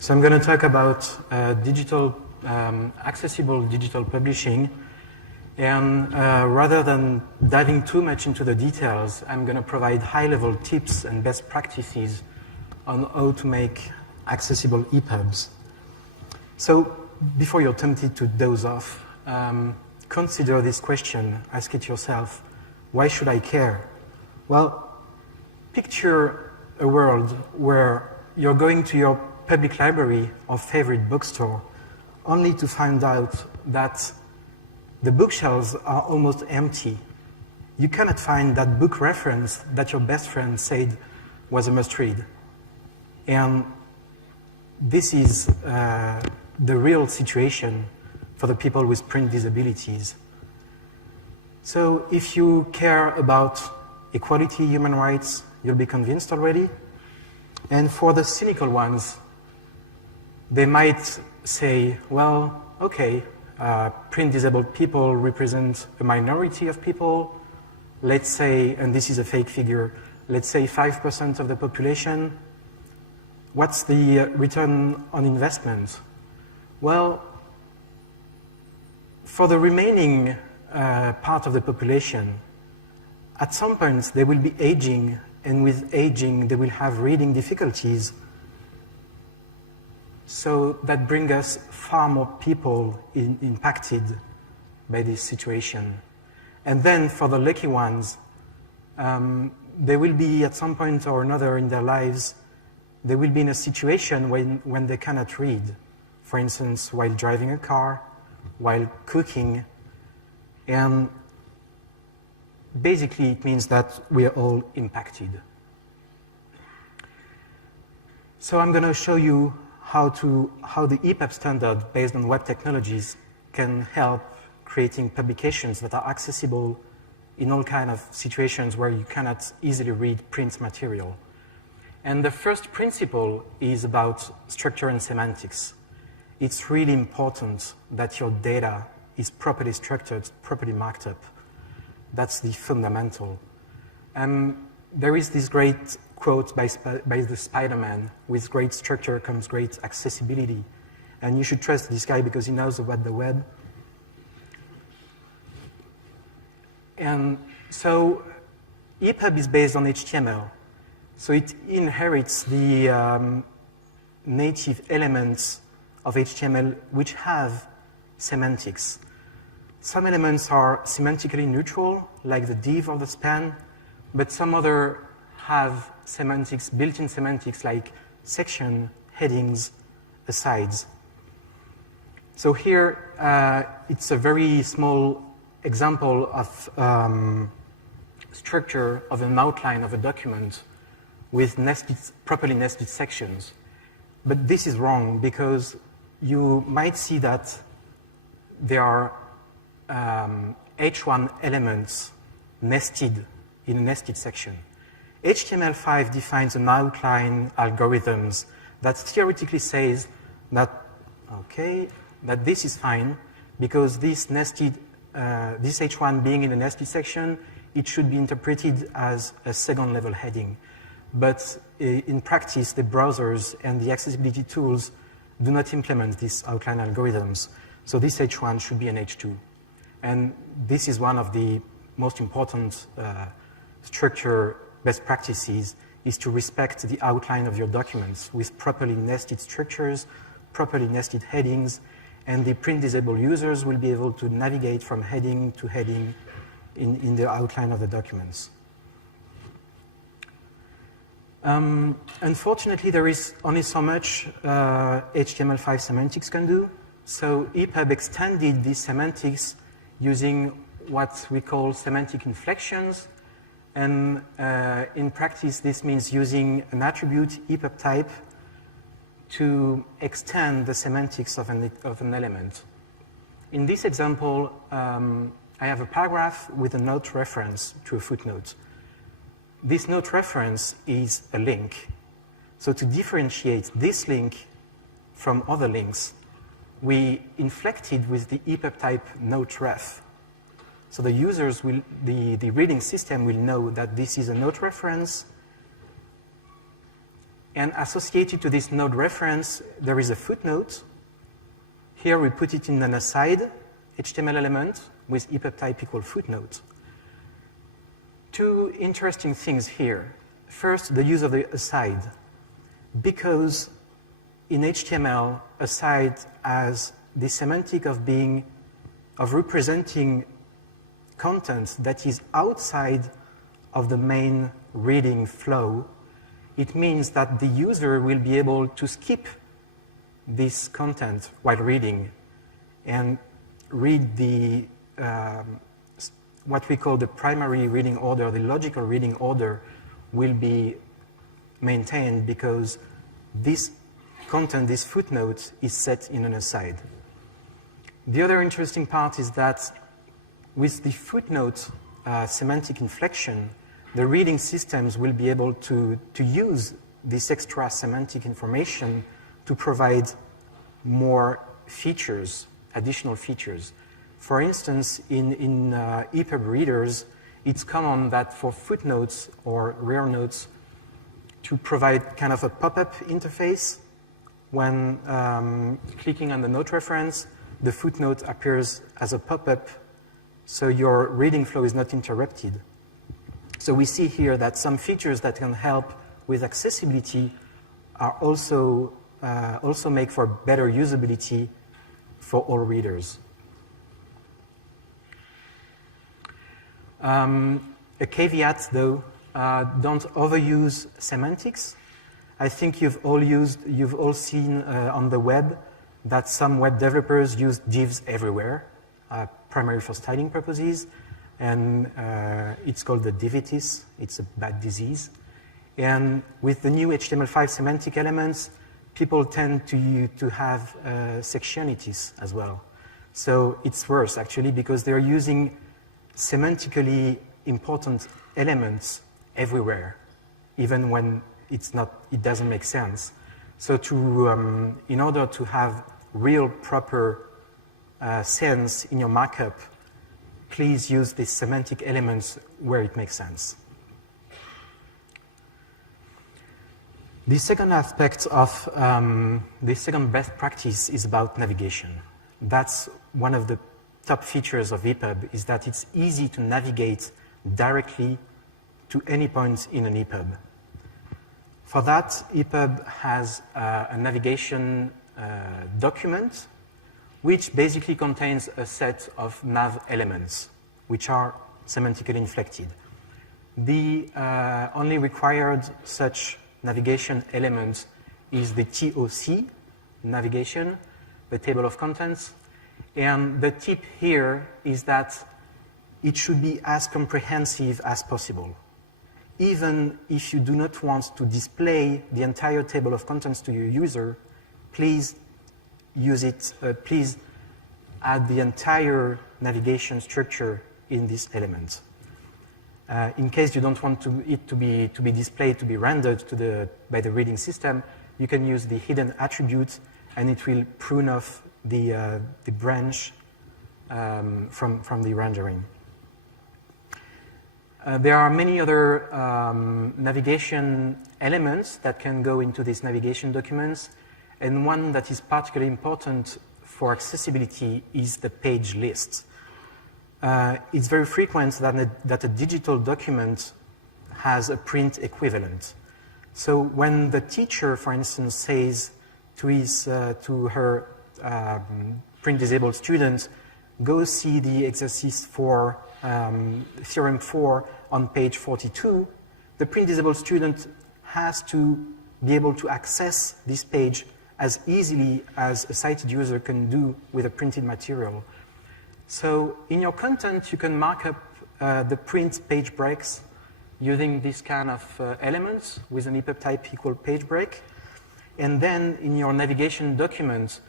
So I'm going to talk about accessible digital publishing. And rather than diving too much into the details, I'm going to provide high-level tips and best practices on how to make accessible EPUBs. So before you're tempted to doze off, consider this question. Ask it yourself. Why should I care? Well, picture a world where you're going to your public library or favorite bookstore only to find out that the bookshelves are almost empty. You cannot find that book reference that your best friend said was a must-read. And this is the real situation for the people with print disabilities. So if you care about equality, human rights, you'll be convinced already. And for the cynical ones, they might say, well, okay, print disabled people represent a minority of people. Let's say, and this is a fake figure, let's say 5% of the population. What's the return on investment? Well, for the remaining part of the population, at some point they will be aging, and with aging they will have reading difficulties. So that brings us far more people impacted by this situation. And then for the lucky ones, they will be at some point or another in their lives, they will be in a situation when they cannot read. For instance, while driving a car, while cooking. And basically it means that we are all impacted. So I'm going to show you how the EPUB standard based on web technologies can help creating publications that are accessible in all kinds of situations where you cannot easily read print material. And the first principle is about structure and semantics. It's really important that your data is properly structured, properly marked up. That's the fundamental. There is this great quote by the Spider-Man, with great structure comes great accessibility. And you should trust this guy because he knows about the web. And so EPUB is based on HTML. So it inherits the native elements of HTML which have semantics. Some elements are semantically neutral, like the div or the span, but some other have semantics, built-in semantics like section, headings, asides. So here, it's a very small example of structure of an outline of a document with properly nested sections. But this is wrong because you might see that there are H1 elements nested in a nested section. HTML5 defines an outline algorithms that theoretically says that, okay, that this is fine because this nested, this H1 being in a nested section, it should be interpreted as a second level heading. But in practice, the browsers and the accessibility tools do not implement these outline algorithms. So this H1 should be an H2. And this is one of the most important structure best practices, is to respect the outline of your documents with properly nested structures, properly nested headings, and the print disabled users will be able to navigate from heading to heading in the outline of the documents. Unfortunately, there is only so much HTML5 semantics can do. So EPUB extended these semantics using what we call semantic inflections. And in practice, this means using an attribute EPUB type to extend the semantics of an element. In this example, I have a paragraph with a note reference to a footnote. This note reference is a link. So to differentiate this link from other links, we inflected with the EPUB type note ref. So the users will, the reading system will know that this is a note reference, And associated to this node reference, there is a footnote. Here we put it in an aside HTML element with EPUB type equal footnote. Two interesting things here. First, the use of the aside. Because in HTML, aside has the semantic of representing content that is outside of the main reading flow. It means that the user will be able to skip this content while reading and read the what we call the primary reading order, the logical reading order will be maintained because this content, this footnote, is set in an aside. The other interesting part is that with the footnote semantic inflection, the reading systems will be able to use this extra semantic information to provide more features, additional features. For instance, in EPUB readers, it's common that for footnotes or rear notes to provide kind of a pop-up interface. When clicking on the note reference, the footnote appears as a pop-up, so your reading flow is not interrupted. So we see here that some features that can help with accessibility are also make for better usability for all readers. A caveat, though, don't overuse semantics. I think you've all seen on the web that some web developers use divs everywhere, primarily for styling purposes, and it's called the divitis. It's a bad disease. And with the new HTML5 semantic elements, people tend to have sectionitis as well. So it's worse, actually, because they're using semantically important elements everywhere, even when it doesn't make sense. So in order to have real proper sense in your markup, please use these semantic elements where it makes sense. The second aspect of the second best practice is about navigation. That's one of the top features of EPUB, is that it's easy to navigate directly to any point in an EPUB. For that, EPUB has a navigation document which basically contains a set of nav elements which are semantically inflected. The only required such navigation element is the TOC, navigation, the table of contents. And the tip here is that it should be as comprehensive as possible. Even if you do not want to display the entire table of contents to your user, please use it, please add the entire navigation structure in this element. In case you don't want it to be displayed, to be rendered by the reading system, you can use the hidden attribute, and it will prune off the branch from the rendering. There are many other navigation elements that can go into these navigation documents, and one that is particularly important for accessibility is the page list. It's very frequent that a digital document has a print equivalent. So when the teacher, for instance, says to her print-disabled student, go see the exercise for theorem 4 on page 42, the print-disabled student has to be able to access this page as easily as a sighted user can do with a printed material. So in your content, you can mark up the print page breaks using this kind of elements with an EPUB type equal page break. And then in your navigation document,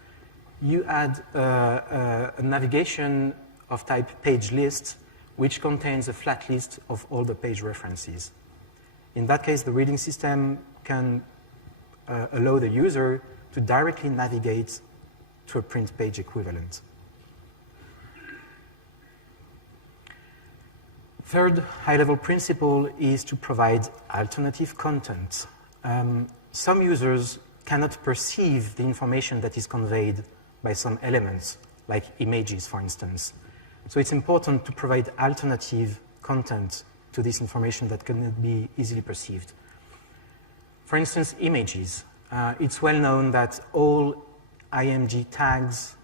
you add a navigation of type page list, which contains a flat list of all the page references. In that case, the reading system can allow the user to directly navigate to a print page equivalent. Third high-level principle is to provide alternative content. some users cannot perceive the information that is conveyed by some elements, like images, for instance. So it's important to provide alternative content to this information that cannot be easily perceived. For instance, images. It's well known that all IMG tags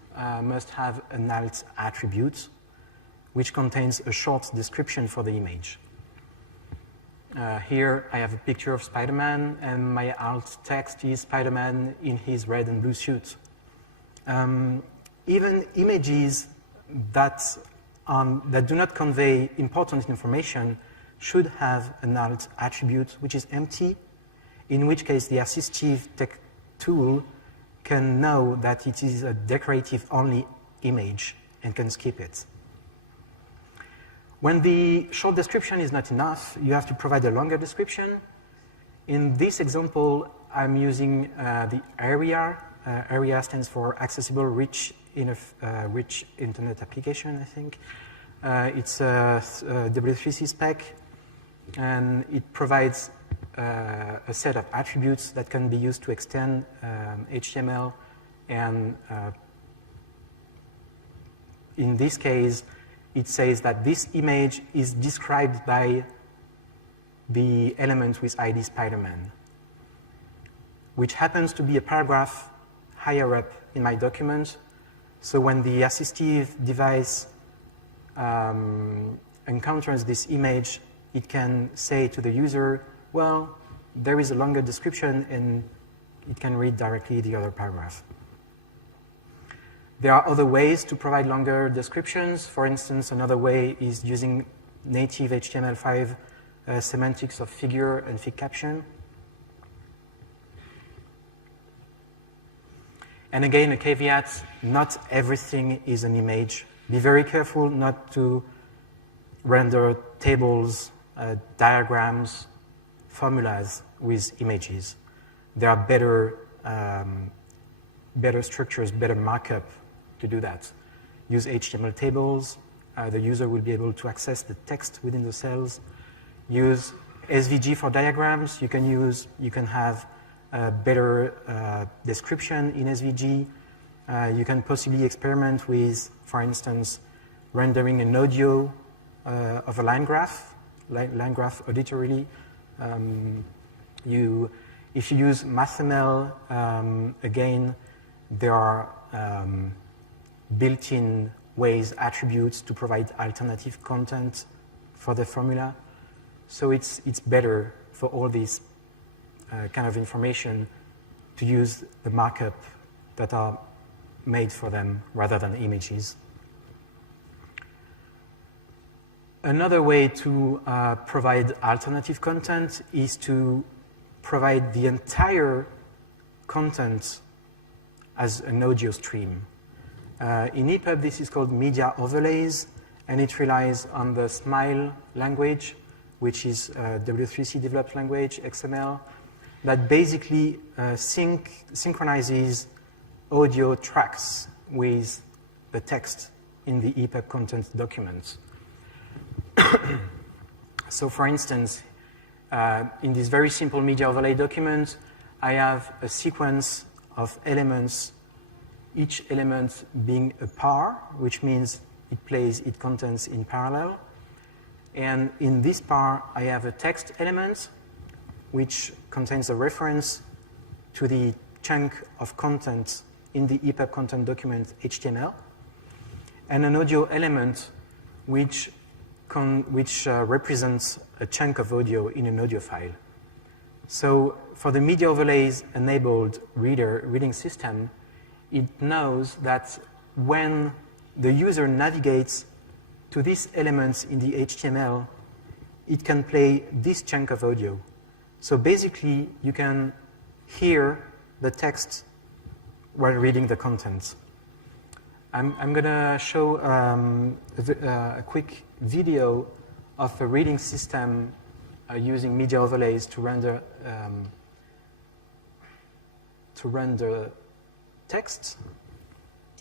must have an alt attribute, which contains a short description for the image. Here I have a picture of Spider-Man, and my alt text is Spider-Man in his red and blue suit. Even images that do not convey important information should have an alt attribute, which is empty, in which case the assistive tech tool can know that it is a decorative-only image and can skip it. When the short description is not enough, you have to provide a longer description. In this example, I'm using the ARIA. ARIA stands for Accessible Rich Internet Application, I think. It's a W3C spec, and it provides a set of attributes that can be used to extend HTML, and in this case, it says that this image is described by the element with ID Spider-Man, which happens to be a paragraph higher up in my document. So when the assistive device encounters this image, it can say to the user, well, there is a longer description, and it can read directly the other paragraph. There are other ways to provide longer descriptions. For instance, another way is using native HTML5 semantics of figure and fig caption. And again, a caveat, not everything is an image. Be very careful not to render tables, diagrams, formulas with images. There are better structures, better markup to do that. Use HTML tables. The user will be able to access the text within the cells. Use SVG for diagrams. You can have a better description in SVG. You can possibly experiment with, for instance, rendering an audio of a line graph auditorily. If you use MathML, again, there are built-in ways, attributes to provide alternative content for the formula. So it's better for all this kind of information to use the markup that are made for them rather than images. Another way to provide alternative content is to provide the entire content as an audio stream. In EPUB, this is called media overlays, and it relies on the SMILE language, which is a W3C developed language, XML, that basically synchronizes audio tracks with the text in the EPUB content documents. So for instance, in this very simple media overlay document, I have a sequence of elements, each element being a par, which means it plays its contents in parallel. And in this par, I have a text element, which contains a reference to the chunk of content in the EPUB content document HTML, and an audio element which represents a chunk of audio in an audio file. So for the media overlays enabled reading system, it knows that when the user navigates to these elements in the HTML, it can play this chunk of audio. So basically, you can hear the text while reading the content. I'm going to show a quick video of a reading system using media overlays to render text.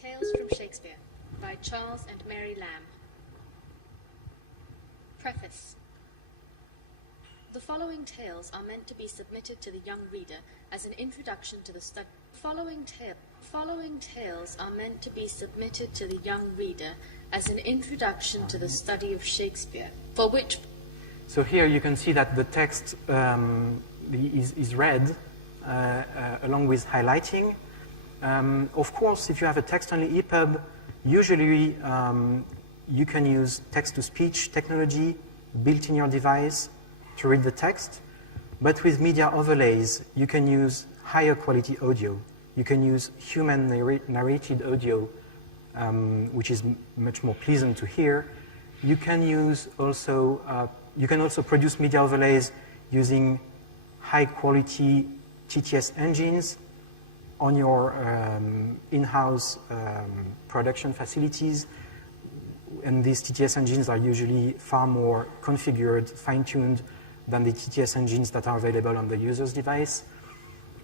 Tales from Shakespeare by Charles and Mary Lamb. Preface. The following tales are meant to be submitted to the young reader as an introduction to the study. Following tales are meant to be submitted to the young reader as an introduction to the study of Shakespeare, for which... So here you can see that the text is read along with highlighting. Of course, if you have a text-only EPUB, usually you can use text-to-speech technology built in your device to read the text. But with media overlays, you can use higher quality audio. You can use human narrated audio, which is much more pleasant to hear. You can use also produce media overlays using high quality TTS engines on your in-house production facilities. And these TTS engines are usually far more configured, fine-tuned than the TTS engines that are available on the user's device.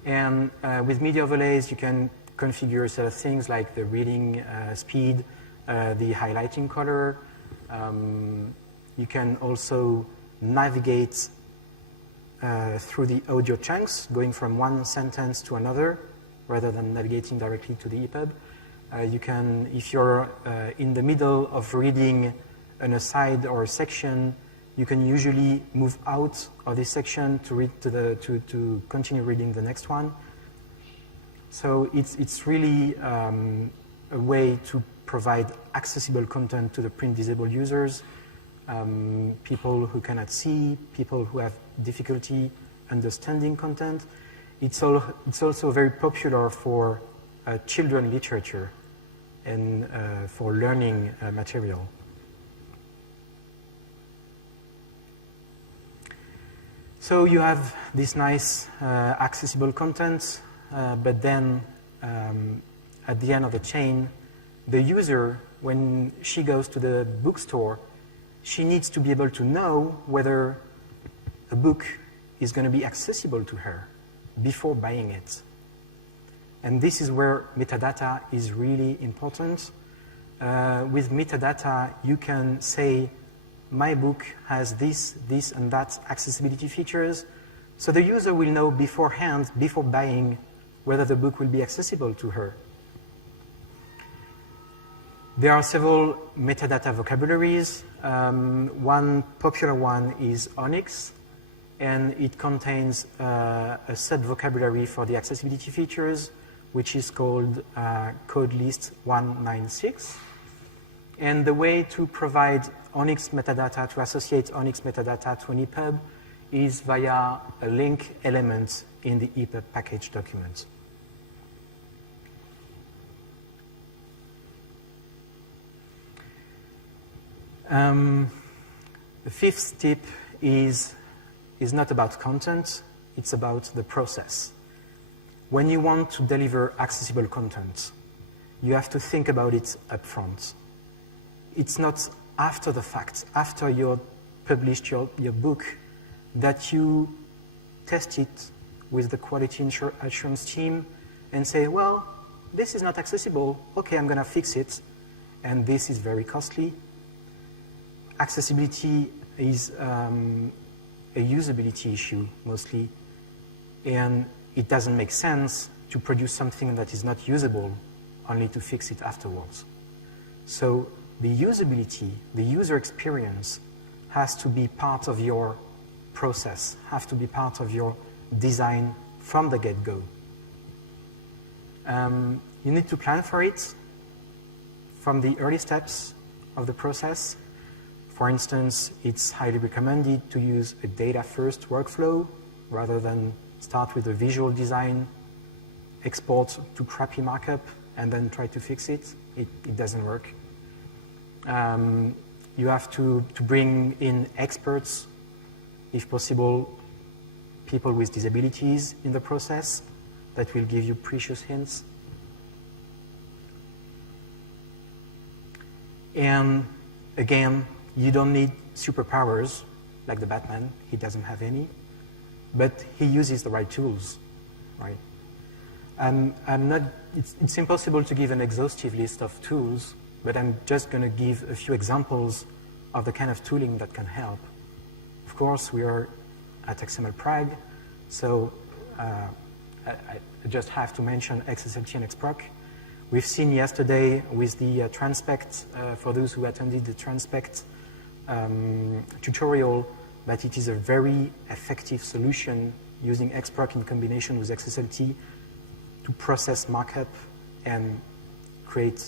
And with media overlays, you can configure sort of things like the reading speed, the highlighting color. You can also navigate through the audio chunks, going from one sentence to another, rather than navigating directly to the EPUB. You can, if you're in the middle of reading an aside or a section, you can usually move out of this section to read to continue reading the next one. So it's really a way to provide accessible content to the print disabled users, people who cannot see, people who have difficulty understanding content. It's also very popular for children literature and for learning material. So you have this nice accessible content, but then at the end of the chain, the user, when she goes to the bookstore, she needs to be able to know whether a book is going to be accessible to her before buying it. And this is where metadata is really important. With metadata, you can say, my book has this, and that accessibility features. So the user will know beforehand, before buying, whether the book will be accessible to her. There are several metadata vocabularies. One popular one is Onyx, and it contains a set vocabulary for the accessibility features, which is called code list 196. And the way to provide Onyx metadata, to associate Onyx metadata to an EPUB, is via a link element in the EPUB package document. The fifth tip is not about content, it's about the process. When you want to deliver accessible content, you have to think about it up front. It's not after the fact, after you published your book, that you test it with the quality assurance team and say, well, this is not accessible, okay, I'm going to fix it, and this is very costly. Accessibility is a usability issue, mostly, and it doesn't make sense to produce something that is not usable only to fix it afterwards. So the usability, the user experience has to be part of your process, have to be part of your design from the get-go. You need to plan for it from the early steps of the process. For instance, it's highly recommended to use a data-first workflow rather than start with a visual design, export to crappy markup, and then try to fix it. It doesn't work. You have to bring in experts, if possible, people with disabilities in the process that will give you precious hints. And again, you don't need superpowers like the Batman. He doesn't have any, but he uses the right tools, right? It's impossible to give an exhaustive list of tools, but I'm just going to give a few examples of the kind of tooling that can help. Of course, we are at XMLPrague. So I just have to mention XSLT and XProc. We've seen yesterday with the Transpect, for those who attended the Transpect tutorial, that it is a very effective solution using XProc in combination with XSLT to process markup and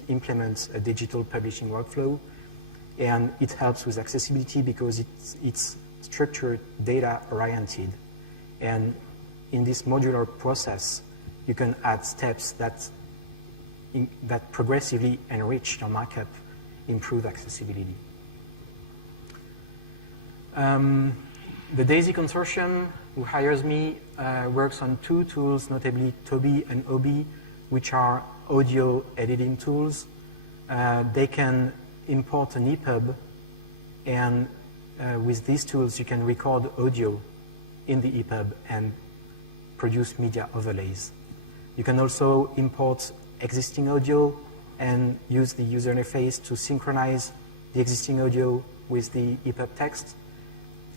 implement a digital publishing workflow. And it helps with accessibility because it's structured data oriented. And in this modular process, you can add steps that progressively enrich your markup, improve accessibility. The DAISY consortium, who hires me, works on two tools, notably Toby and Obi, which are audio editing tools. They can import an EPUB, and with these tools, you can record audio in the EPUB and produce media overlays. You can also import existing audio and use the user interface to synchronize the existing audio with the EPUB text,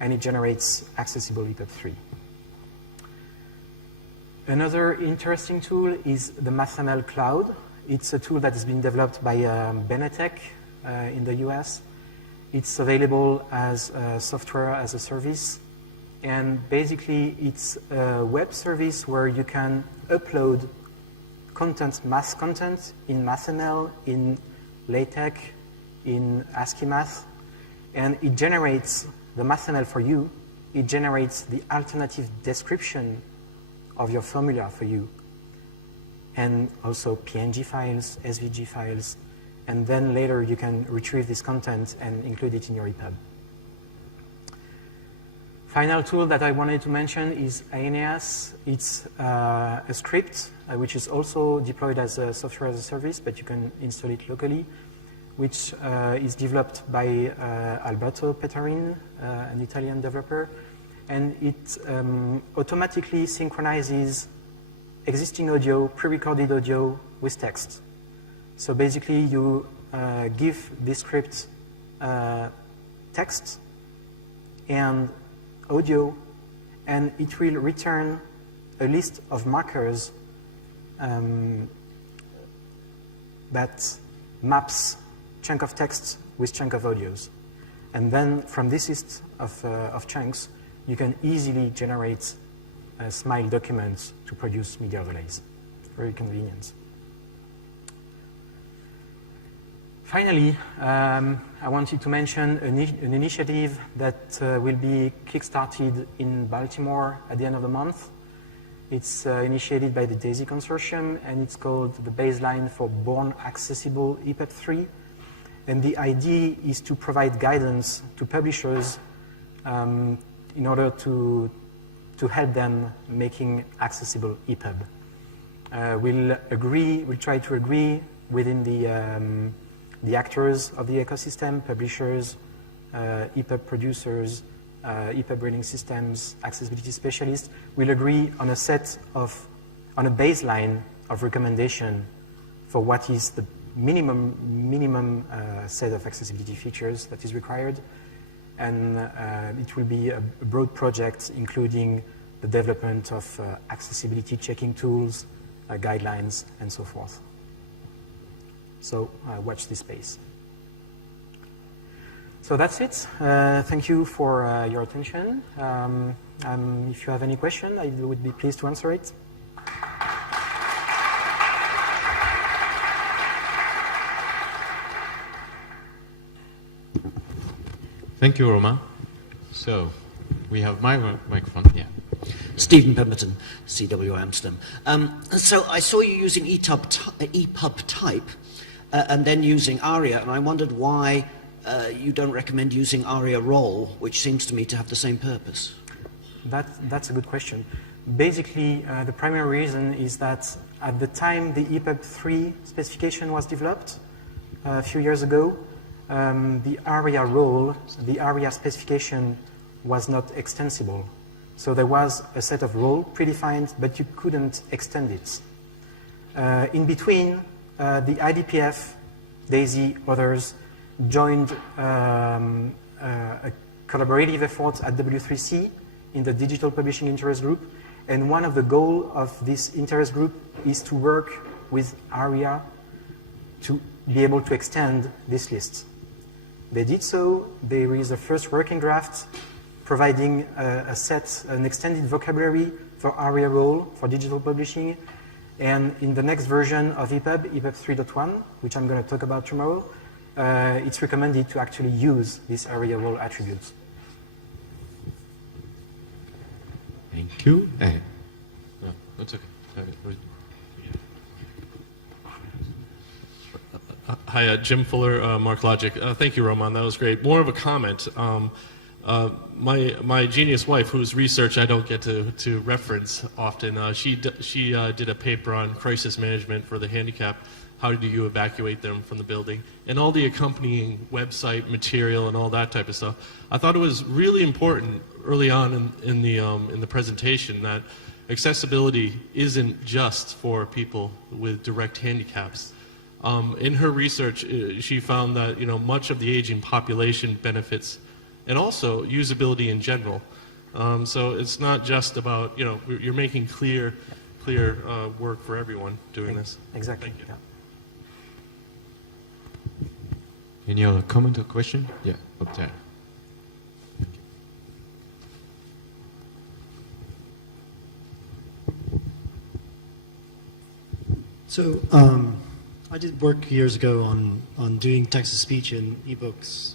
and it generates accessible EPUB 3. Another interesting tool is the MathML Cloud. It's a tool that has been developed by Benetech in the US. It's available as software as a service. And basically, it's a web service where you can upload content, math content, in MathML, in LaTeX, in ASCII Math, and it generates the MathML for you. It generates the alternative description of your formula for you, and also PNG files, SVG files, and then later you can retrieve this content and include it in your EPUB. Final tool that I wanted to mention is Aeneas. It's a script which is also deployed as a software as a service, but you can install it locally, which is developed by Alberto Pettarin, an Italian developer. And it automatically synchronizes existing audio, pre-recorded audio, with text. So basically, you give this script text and audio, and it will return a list of markers that maps chunk of text with chunk of audios. And then from this list of chunks, you can easily generate smile documents to produce media overlays. Very convenient. Finally, I wanted to mention an initiative that will be kickstarted in Baltimore at the end of the month. It's initiated by the DAISY consortium, and it's called the Baseline for Born Accessible EPUB 3. And the idea is to provide guidance to publishers in order to help them making accessible EPUB. We'll try to agree within the actors of the ecosystem, publishers, EPUB producers, EPUB reading systems, accessibility specialists. We'll agree on a baseline of recommendation for what is the minimum set of accessibility features that is required. And it will be a broad project, including the development of accessibility checking tools, guidelines, and so forth. So watch this space. So that's it. Thank you for your attention. If you have any question, I would be pleased to answer it. Thank you, Romain. So we have my microphone. Yeah. Stephen Pemberton, CW Amsterdam. So I saw you using EPUB type and then using ARIA, and I wondered why you don't recommend using ARIA role, which seems to me to have the same purpose. That's a good question. Basically, the primary reason is that at the time the EPUB 3 specification was developed a few years ago, the ARIA role, the ARIA specification was not extensible. So there was a set of role predefined, but you couldn't extend it. In between, the IDPF, DAISY, others joined a collaborative effort at W3C in the digital publishing interest group, and one of the goals of this interest group is to work with ARIA to be able to extend this list. They did so. There is a first working draft providing an extended vocabulary for ARIA role for digital publishing. And in the next version of EPUB, EPUB 3.1, which I'm going to talk about tomorrow, it's recommended to actually use these ARIA role attributes. Thank you. No, that's okay. Hi, Jim Fuller, MarkLogic. Thank you, Romain. That was great. More of a comment. My genius wife, whose research I don't get to reference often, she did a paper on crisis management for the handicapped. How do you evacuate them from the building? And all the accompanying website material and all that type of stuff. I thought it was really important early on in the presentation that accessibility isn't just for people with direct handicaps. In her research, she found that much of the aging population benefits, and also usability in general. So it's not just about you're making clear work for everyone doing this. Exactly. Thank you. Yeah. Any other comment or question? Yeah, up there. So I did work years ago on doing text-to-speech in ebooks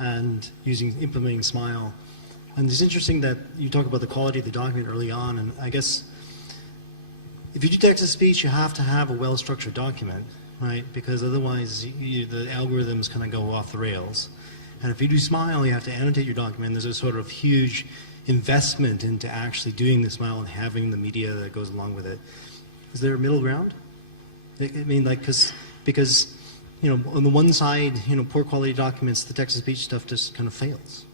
and implementing Smile. And it's interesting that you talk about the quality of the document early on, and I guess if you do text-to-speech, you have to have a well-structured document, right? Because otherwise the algorithms kind of go off the rails. And if you do Smile, you have to annotate your document. There's a sort of huge investment into actually doing the Smile and having the media that goes along with it. Is there a middle ground? I mean, like, because on the one side, poor quality documents, the text-to-speech stuff just kind of fails.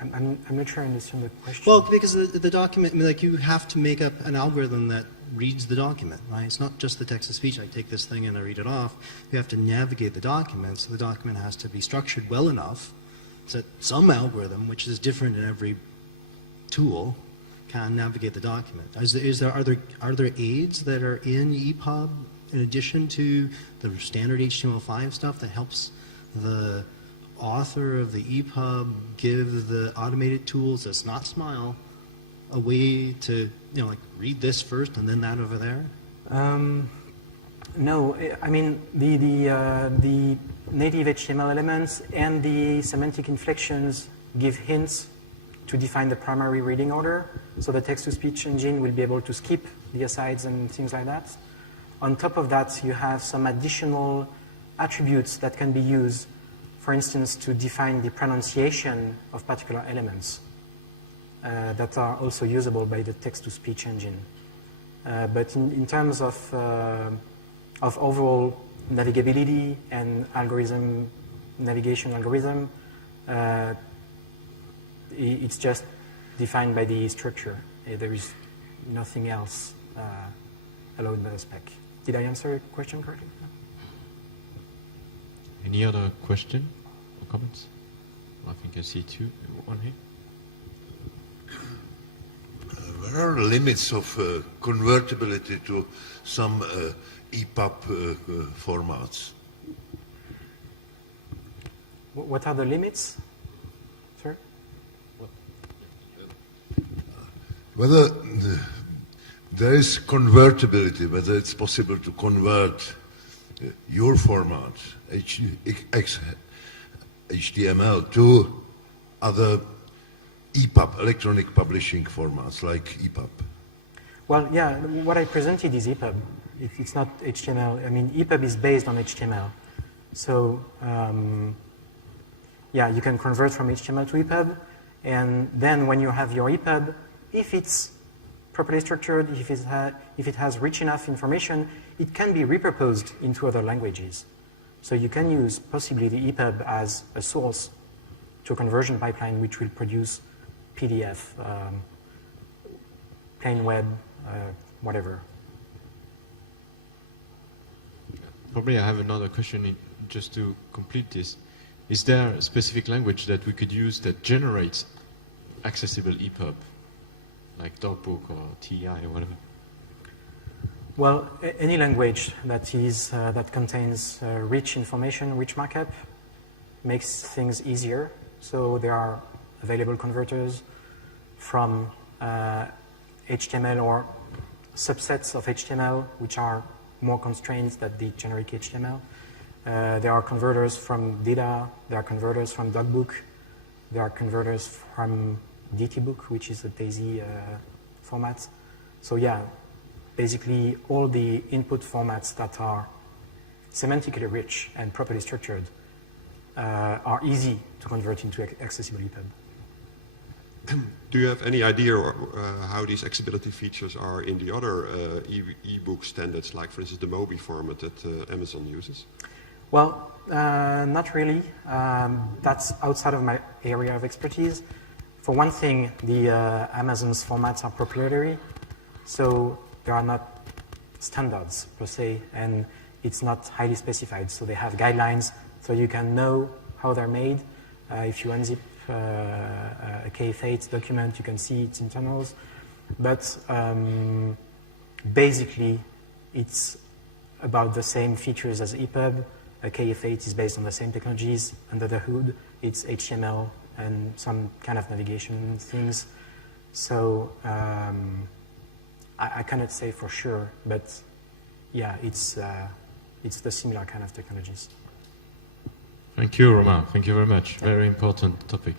I'm not sure I understand the question. Well, because the document, I mean, like, you have to make up an algorithm that reads the document, right? It's not just the text-to-speech. I take this thing and I read it off. You have to navigate the document, so the document has to be structured well enough so that some algorithm, which is different in every tool, can navigate the document. Are there aids that are in EPUB in addition to the standard HTML5 stuff that helps the author of the EPUB give the automated tools that's not Smile a way to like read this first and then that over there? No, I mean the native HTML elements and the semantic inflections give hints to define the primary reading order, so the text-to-speech engine will be able to skip the asides and things like that. On top of that, you have some additional attributes that can be used, for instance, to define the pronunciation of particular elements that are also usable by the text-to-speech engine. But in terms of overall navigability and navigation algorithm, it's just defined by the structure. There is nothing else allowed by the spec. Did I answer your question correctly? Any other question or comments? I think I see one here. Where are the limits of convertibility to some EPUB formats? What are the limits? Sir? Whether there is convertibility, whether it's possible to convert your format, HTML, to other EPUB, electronic publishing formats like EPUB. Well, yeah, what I presented is EPUB. It's not HTML. I mean, EPUB is based on HTML. So, yeah, you can convert from HTML to EPUB, and then when you have your EPUB, if it's properly structured, if it has rich enough information, it can be repurposed into other languages. So you can use possibly the EPUB as a source to a conversion pipeline which will produce PDF, plain web, whatever. Probably I have another question just to complete this. Is there a specific language that we could use that generates accessible EPUB, like Dogbook or TI or whatever? Well, any language that contains rich information, rich markup, makes things easier. So there are available converters from HTML or subsets of HTML, which are more constrained than the generic HTML. There are converters from data. There are converters from Dogbook. There are converters from DTBook, which is a DAISY format. So yeah, basically all the input formats that are semantically rich and properly structured are easy to convert into accessible EPUB. Do you have any idea how these accessibility features are in the other e-book standards, like for instance the Mobi format that Amazon uses? Well, not really. That's outside of my area of expertise. For one thing, the Amazon's formats are proprietary, so there are not standards per se, and it's not highly specified. So they have guidelines, so you can know how they're made. If you unzip a KF8 document, you can see its internals. But basically, it's about the same features as EPUB. A KF8 is based on the same technologies. Under the hood, it's HTML and some kind of navigation things. So I cannot say for sure, but yeah, it's the similar kind of technologies. Thank you, Romain. Thank you very much. Very important topic.